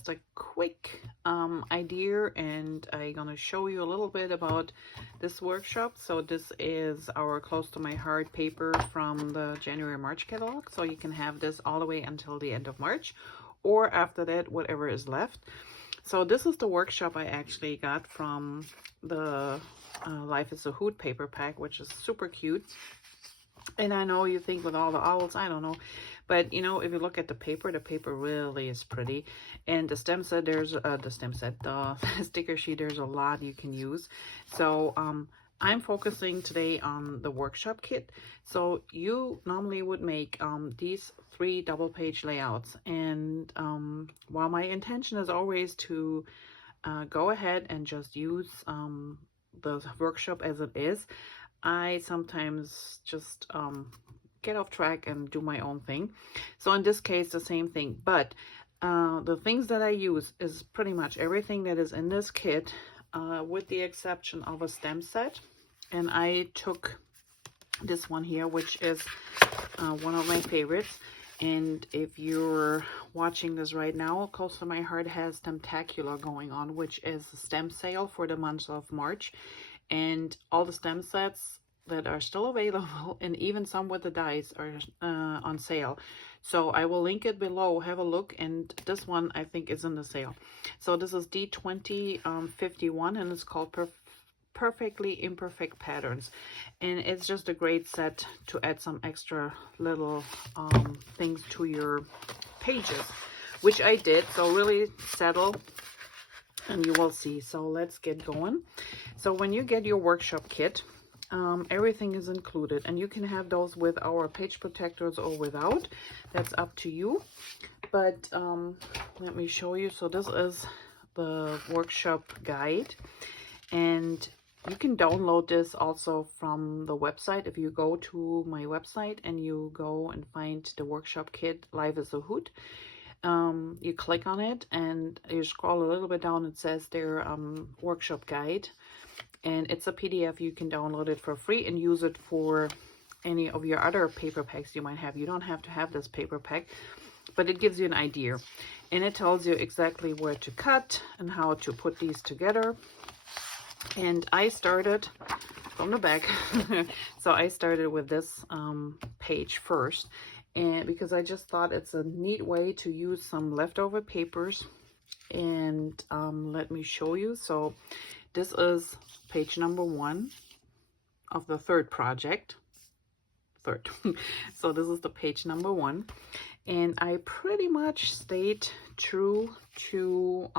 just a quick idea, and I'm gonna show you a little bit about this workshop. So this is our Close to My Heart paper from the January-March catalog. So you can have this all the way until the end of March, or after that, whatever is left. So this is the workshop I actually got from the Life is a Hoot paper pack, which is super cute. And I know you think with all the owls, I don't know. But, you know, if you look at the paper really is pretty. And the stem set, the sticker sheet, there's a lot you can use. So, I'm focusing today on the workshop kit. So you normally would make these 3 double-page layouts. And while my intention is always to go ahead and just use the workshop as it is, I sometimes just get off track and do my own thing. So in this case, the same thing. But the things that I use is pretty much everything that is in this kit, with the exception of a stem set. And I took this one here, which is one of my favorites. And if you're watching this right now, Close to My Heart has Stamptacular going on, which is a stem sale for the month of March. And all the stem sets that are still available, and even some with the dies, are on sale. So I will link it below. Have a look. And this one I think is in the sale. So this is D2051, and it's called Perfectly Imperfect Patterns. And it's just a great set to add some extra little things to your pages, which I did. So really settle, and you will see. So let's get going. So when you get your workshop kit, everything is included, and you can have those with our page protectors or without. That's up to you. But let me show you. So this is the workshop guide, and you can download this also from the website. If you go to my website and you go and find the workshop kit, Life is a Hoot, you click on it and you scroll a little bit down. It says there workshop guide, and it's a PDF. You can download it for free and use it for any of your other paper packs you might have. You don't have to have this paper pack, but it gives you an idea, and it tells you exactly where to cut and how to put these together. And I started from the back. So I started with this page first, and because I just thought it's a neat way to use some leftover papers. And let me show you. So this is page number 1 of the third project. So this is the page number 1, and I pretty much stayed true to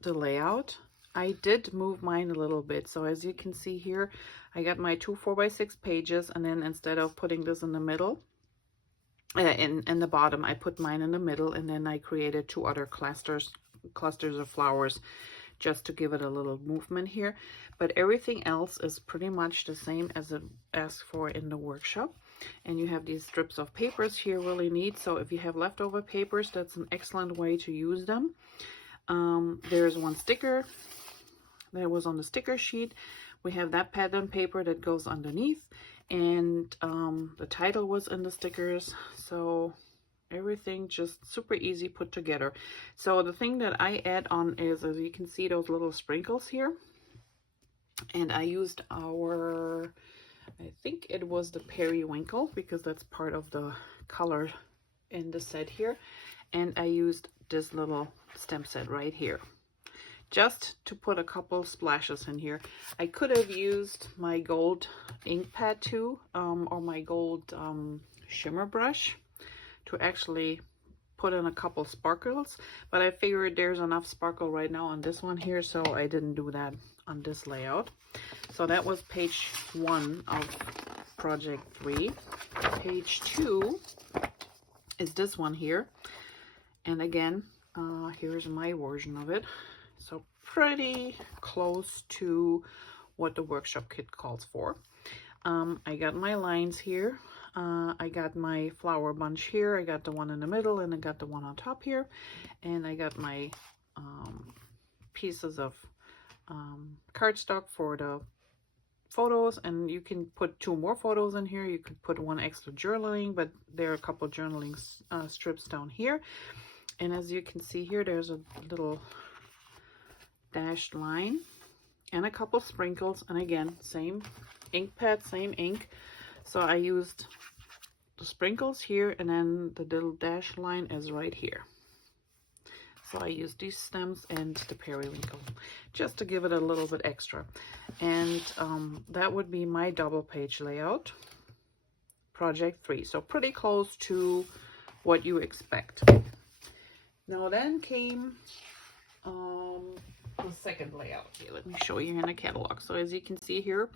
the layout. I did move mine a little bit. So as you can see here, I got my 2 4x6 pages, and then instead of putting this in the middle, in the bottom, I put mine in the middle, and then I created 2 other clusters of flowers just to give it a little movement here. But everything else is pretty much the same as it asks for in the workshop. And you have these strips of papers here, really neat. So if you have leftover papers, that's an excellent way to use them. There's one sticker that was on the sticker sheet. We have that pattern paper that goes underneath, and the title was in the stickers. So everything just super easy put together. So the thing that I add on is, as you can see, those little sprinkles here, and I used our, I think it was the Periwinkle, because that's part of the color in the set here. And I used this little stem set right here, just to put a couple splashes in here. I could have used my gold ink pad too, or my gold shimmer brush to actually put in a couple sparkles, but I figured there's enough sparkle right now on this one here, so I didn't do that on this layout. So that was page 1 of project 3. Page 2 is this one here, and again, here's my version of it. So pretty close to what the workshop kit calls for. I got my lines here. I got my flower bunch here. I got the one in the middle, and I got the one on top here. And I got my pieces of cardstock for the photos, and you can put 2 more photos in here. You could put 1 extra journaling, but there are a couple journaling strips down here. And as you can see here, there's a little dashed line and a couple sprinkles, and again, same ink pad, same ink. So I used the sprinkles here, and then the little dash line is right here. So I used these stems and the periwinkle just to give it a little bit extra. And that would be my double page layout, project 3. So pretty close to what you expect. Now then came the second layout. Here, let me show you in the catalog. So as you can see here,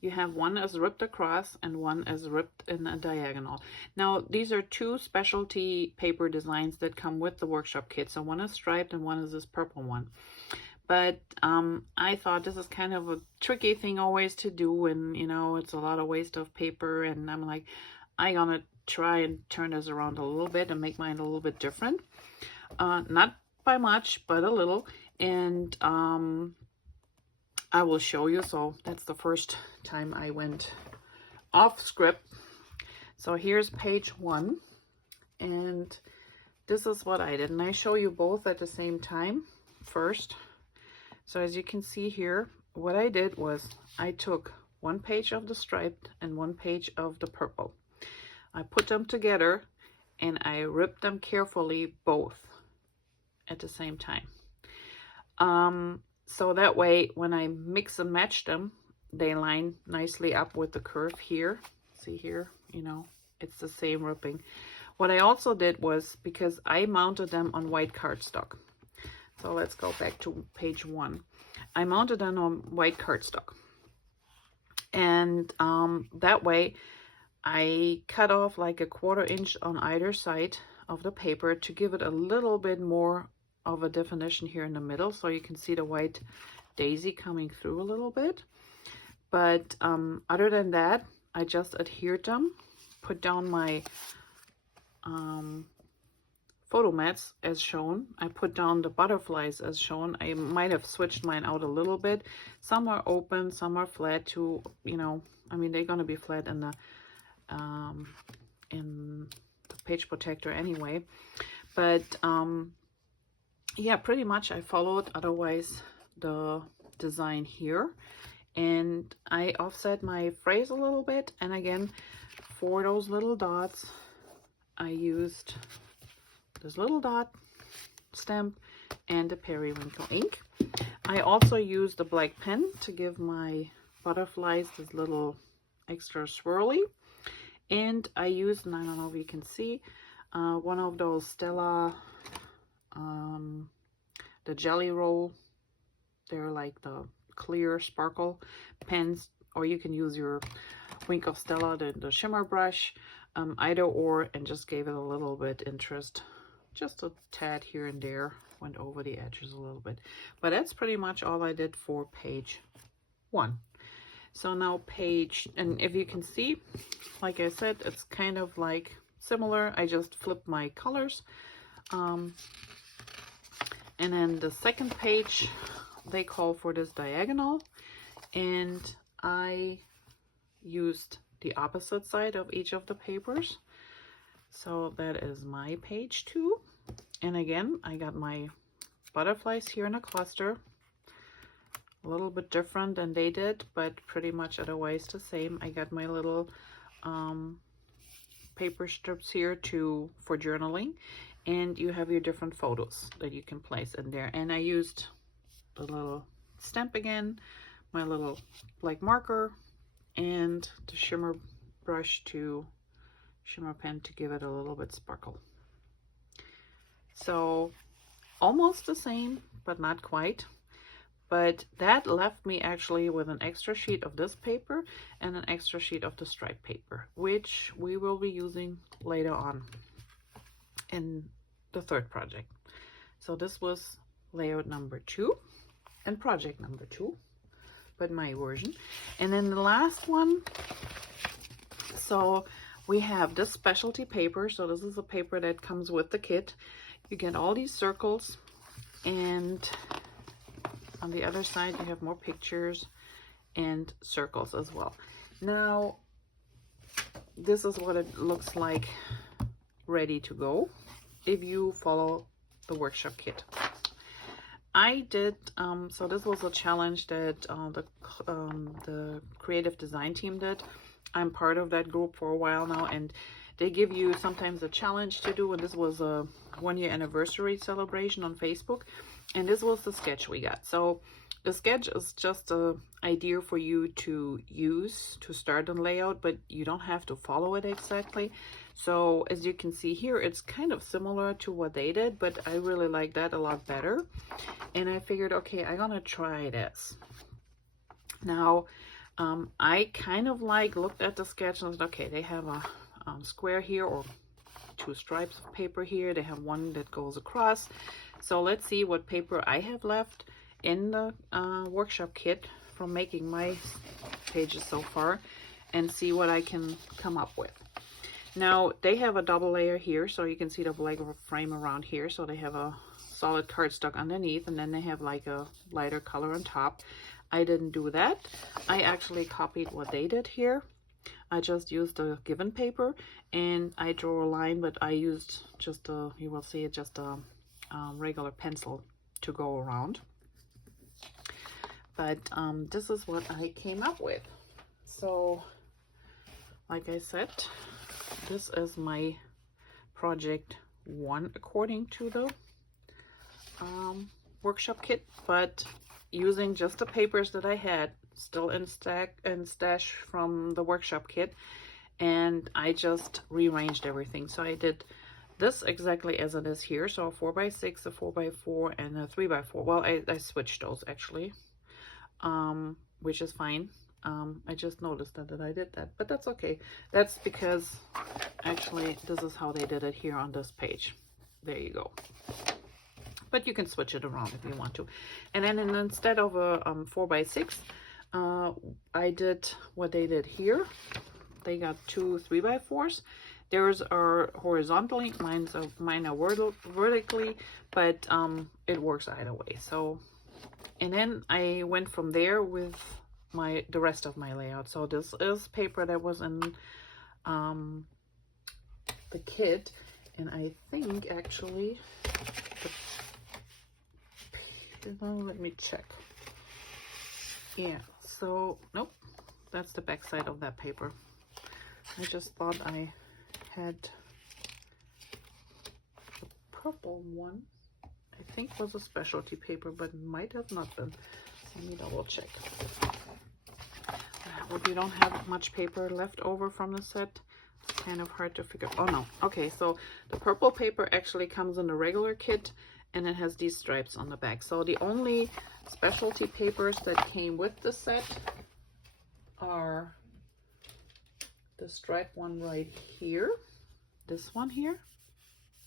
you have one as ripped across and one as ripped in a diagonal. Now these are 2 specialty paper designs that come with the workshop kit. So one is striped and one is this purple one. But I thought this is kind of a tricky thing always to do, and you know, it's a lot of waste of paper, and I'm like, I'm gonna try and turn this around a little bit and make mine a little bit different. Not by much, but a little. And I will show you. So that's the first time I went off script. So here's page 1, and this is what I did, and I show you both at the same time first. So as you can see here, what I did was I took 1 page of the striped and 1 page of the purple. I put them together and I ripped them carefully both at the same time. So that way when I mix and match them, they line nicely up with the curve here. See here, you know, it's the same ripping. What I also did was, because I mounted them on white cardstock. So let's go back to page 1. I mounted them on white cardstock. And that way I cut off like a 1/4 inch on either side of the paper to give it a little bit more of a definition here in the middle, so you can see the white daisy coming through a little bit. But other than that, I just adhered them, put down my photo mats as shown. I put down the butterflies as shown. I might have switched mine out a little bit. Some are open, some are flat too, you know, I mean, they're going to be flat in the page protector anyway. But yeah, pretty much I followed otherwise the design here, and I offset my phrase a little bit. And again, for those little dots, I used this little dot stamp and the periwinkle ink. I also used the black pen to give my butterflies this little extra swirly, and I used, and I don't know if you can see, one of those Stella the jelly roll. They're like the clear sparkle pens, or you can use your Winkle Stella, the shimmer brush, either or, and just gave it a little bit interest, just a tad here and there, went over the edges a little bit. But that's pretty much all I did for page 1. So now page, and if you can see, like I said, it's kind of like similar. I just flipped my colors. And then the second page, they call for this diagonal, and I used the opposite side of each of the papers. So that is my page 2. And again, I got my butterflies here in a cluster, a little bit different than they did, but pretty much otherwise the same. I got my little paper strips here for journaling, and you have your different photos that you can place in there. And I used the little stamp again, my little black marker, and the shimmer brush shimmer pen to give it a little bit sparkle. So almost the same, but not quite. But that left me actually with an extra sheet of this paper and an extra sheet of the striped paper, which we will be using later on in the third project. So this was layout number 2 and project number 2, but my version. And then the last one, so we have this specialty paper. So this is a paper that comes with the kit. You get all these circles, and on the other side you have more pictures and circles as well. Now, this is what it looks like ready to go if you follow the workshop kit. I did, so this was a challenge that the creative design team did. I'm part of that group for a while now, and they give you sometimes a challenge to do, and this was a 1-year anniversary celebration on Facebook, and this was the sketch we got. So the sketch is just an idea for you to use to start on layout, but you don't have to follow it exactly. So as you can see here, it's kind of similar to what they did, but I really like that a lot better. And I figured, okay, I'm gonna try this. Now, I kind of looked at the sketch and said, okay, they have a square here, or 2 stripes of paper here. They have one that goes across. So let's see what paper I have left in the workshop kit from making my pages so far, and see what I can come up with. Now, they have a double layer here, so you can see the black frame around here. So they have a solid cardstock underneath, and then they have like a lighter color on top. I didn't do that. I actually copied what they did here. I just used a given paper, and I drew a line, but I used just a, you will see it, just a regular pencil to go around. But this is what I came up with. So, like I said, this is my project 1 according to the workshop kit, but using just the papers that I had still in stash from the workshop kit, and I just rearranged everything. So I did this exactly as it is here, so a 4x6, a 4x4, and a 3x4. Well, I switched those actually, which is fine. I just noticed that I did that, but that's okay. That's because actually this is how they did it here on this page. There you go. But you can switch it around if you want to. And then instead of a 4x6, I did what they did here. They got 2 3x4s. Theirs are horizontally, mine are vertically, but it works either way. So, and then I went from there with the rest of my layout. So this is paper that was in the kit, and I think actually, let me check. Yeah, so nope, that's the back side of that paper. I just thought I had the purple one, I think was a specialty paper, but might have not been. Let me double check. I hope you don't have much paper left over from the set. It's kind of hard to figure. Oh no, okay, so the purple paper actually comes in the regular kit, and it has these stripes on the back. So the only specialty papers that came with the set are the stripe one right here, this one here,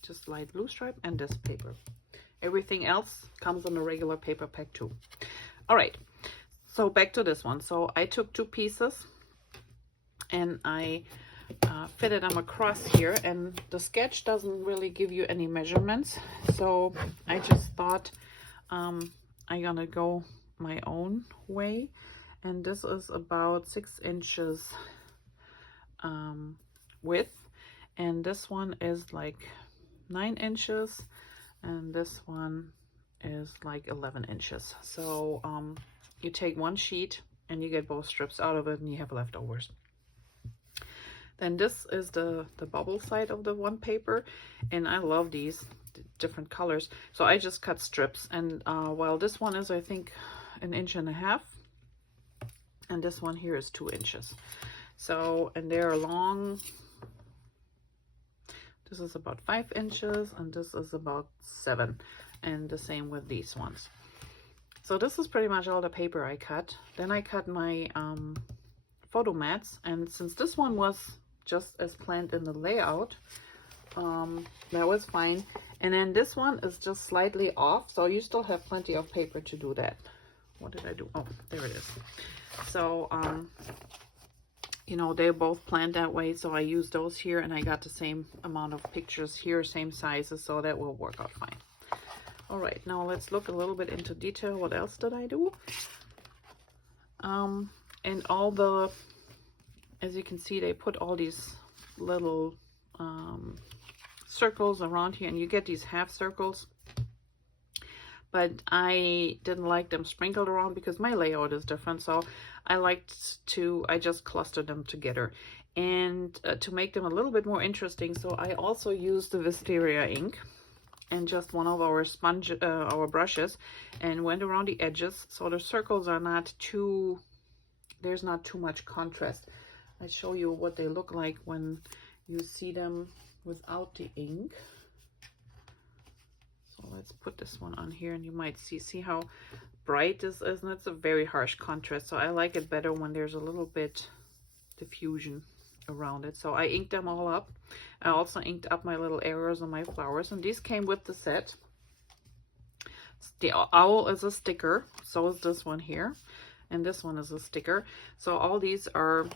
just light blue stripe, and this paper. Everything else comes in a regular paper pack too. All right, so back to this one. So I took 2 pieces and I fitted them across here, and the sketch doesn't really give you any measurements, so I just thought I'm gonna go my own way, and this is about 6 inches width, and this one is like 9 inches, and this one is like 11 inches. So you take 1 sheet and you get both strips out of it, and you have leftovers. Then this is the bubble side of the one paper, and I love these different colors. So I just cut strips, and while this one is, I think, 1.5 inches, and this one here is 2 inches. So, and they're long. This is about 5 inches, and this is about 7, and the same with these ones. So this is pretty much all the paper I cut. Then I cut my photo mats, and since this one was just as planned in the layout, that was fine. And then this one is just slightly off, so you still have plenty of paper to do that. What did I do? Oh, there it is. So you know, they're both planned that way, so I used those here, and I got the same amount of pictures here, same sizes, so that will work out fine. All right, now let's look a little bit into detail. What else did I do? And all the, as you can see, they put all these little circles around here, and you get these half circles. But I didn't like them sprinkled around because my layout is different. So I just clustered them together. And to make them a little bit more interesting, so I also used the Wisteria ink and just one of our our brushes, and went around the edges so the circles are not too, there's not too much contrast. I show you what they look like when you see them without the ink. So let's put this one on here, and you might see how bright this is, and it's a very harsh contrast. So I like it better when there's a little bit diffusion around it. So I inked them all up. I also inked up my little arrows and my flowers, and these came with the set. The owl is a sticker, so is this one here, and this one is a sticker. So all these are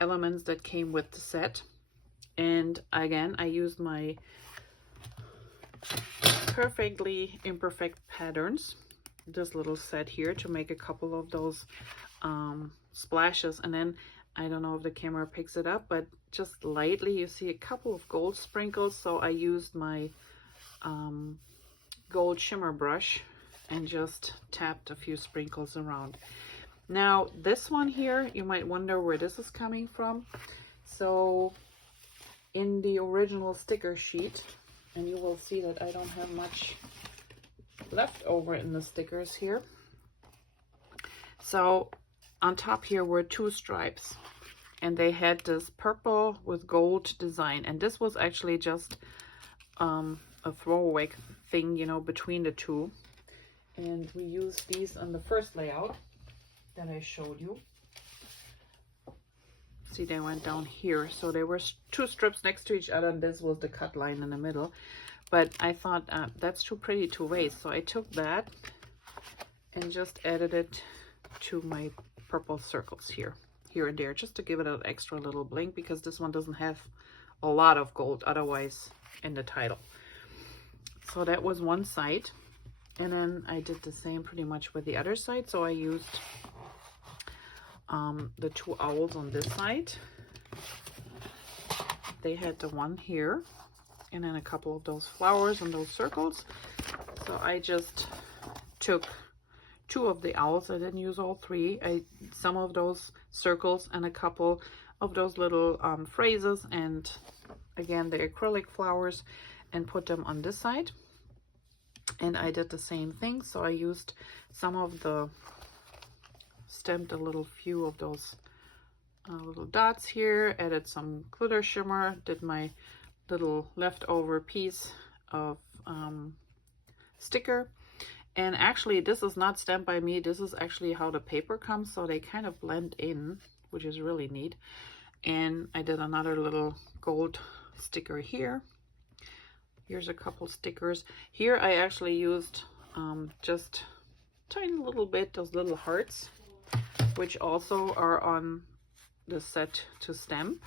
elements that came with the set. And again, I used my Perfectly Imperfect patterns, this little set here, to make a couple of those splashes. And then I don't know if the camera picks it up, but just lightly you see a couple of gold sprinkles. So I used my gold shimmer brush and just tapped a few sprinkles around. Now this one here, you might wonder where this is coming from. So in the original sticker sheet, and you will see that I don't have much left over in the stickers here. So on top here were two stripes, and they had this purple with gold design, and this was actually just a throwaway thing, you know, between the two. And we used these on the first layout that I showed you. See, they went down here, so there were two strips next to each other, and this was the cut line in the middle. But I thought that's too pretty to waste, so I took that and just added it to my purple circles here and there, just to give it an extra little blink, because this one doesn't have a lot of gold otherwise in the title. So that was one side, and then I did the same pretty much with the other side. So I used the two owls on this side. They had the one here, and then a couple of those flowers and those circles. So I just took two of the owls. I didn't use all three. Some of those circles and a couple of those little phrases, and again the acrylic flowers, and put them on this side. And I did the same thing. So I used some of the, stamped a little few of those little dots here, added some glitter shimmer, did my little leftover piece of sticker. And actually this is not stamped by me, this is actually how the paper comes, so they kind of blend in, which is really neat. And I did another little gold sticker here. Here's a couple stickers. Here I actually used just tiny little bit, those little hearts, which also are on the set to stamp.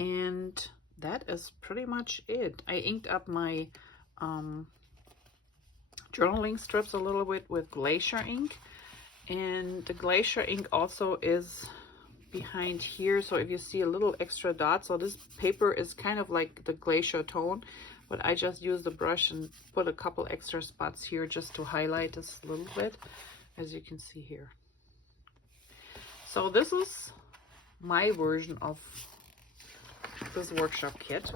And that is pretty much it. I inked up my journaling strips a little bit with Glacier ink, and the Glacier ink also is behind here. So if you see a little extra dot, so this paper is kind of like the Glacier tone, but I just used the brush and put a couple extra spots here just to highlight this a little bit, as you can see here. So this is my version of this workshop kit.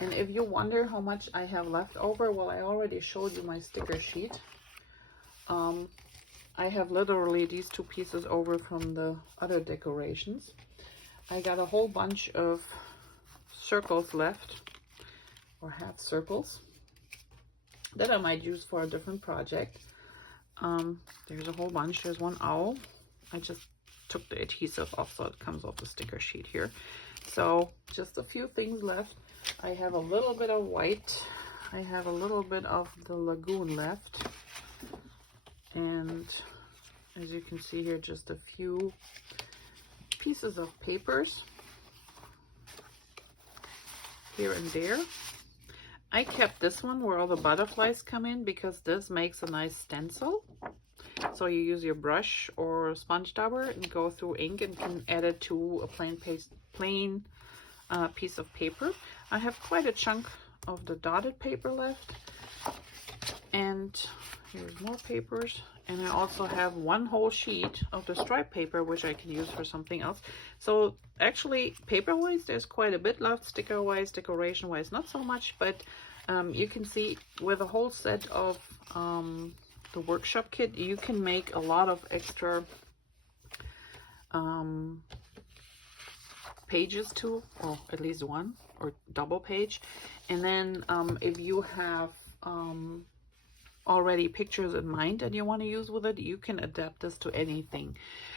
And if you wonder how much I have left over, well, I already showed you my sticker sheet. I have literally these two pieces over from the other decorations. I got a whole bunch of circles left, or half circles, that I might use for a different project. There's a whole bunch. There's one owl. I just took the adhesive off so it comes off the sticker sheet here. So just a few things left. I have a little bit of white. I have a little bit of the lagoon left. And as you can see here, just a few pieces of papers here and there. I kept this one where all the butterflies come in because this makes a nice stencil. So you use your brush or sponge dauber and go through ink and can add it to a plain piece of paper. I have quite a chunk of the dotted paper left, and here's more papers, and I also have one whole sheet of the striped paper which I can use for something else. So actually paper wise there's quite a bit left, sticker wise, decoration wise not so much, but you can see with a whole set of the workshop kit you can make a lot of extra pages too, or at least one or double page. And then if you have already pictures in mind that you want to use with it, you can adapt this to anything.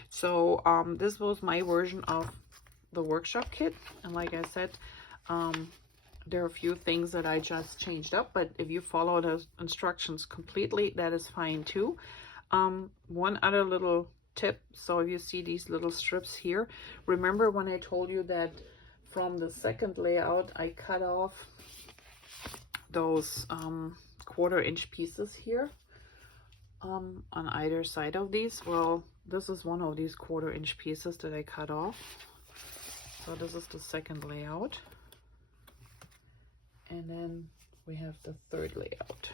So this was my version of the workshop kit, and like I said, there are a few things that I just changed up, but if you follow the instructions completely, that is fine too. One other little tip, so if you see these little strips here, remember when I told you that from the second layout I cut off those 1/4 inch pieces here on either side of these? Well, this is one of these 1/4 inch pieces that I cut off. So this is the second layout, and then we have the third layout.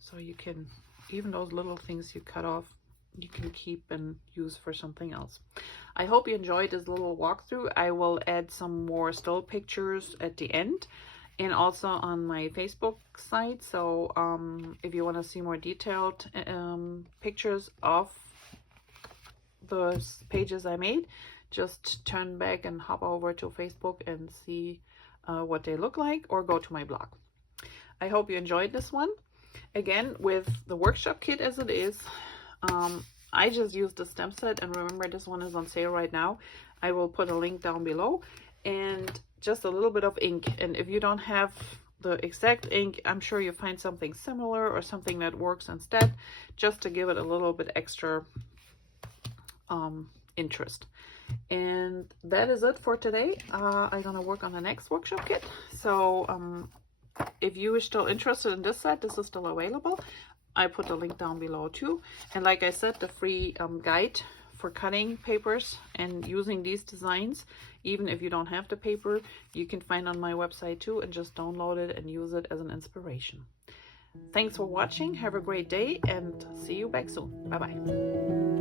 So you can, even those little things you cut off, you can keep and use for something else. I hope you enjoyed this little walkthrough. I will add some more still pictures at the end and also on my Facebook site. So if you want to see more detailed pictures of the pages I made, just turn back and hop over to Facebook and see what they look like, or go to my blog. I hope you enjoyed this one. Again, with the workshop kit as it is, I just used the stamp set, and remember this one is on sale right now. I will put a link down below, and just a little bit of ink. And if you don't have the exact ink, I'm sure you find something similar or something that works instead, just to give it a little bit extra interest. And that is it for today. I'm gonna work on the next workshop kit. So if you are still interested in this set, this is still available. I put the link down below too. And like I said, the free guide for cutting papers and using these designs, even if you don't have the paper, you can find on my website too, and just download it and use it as an inspiration. Thanks for watching. Have a great day, and see you back soon. Bye bye.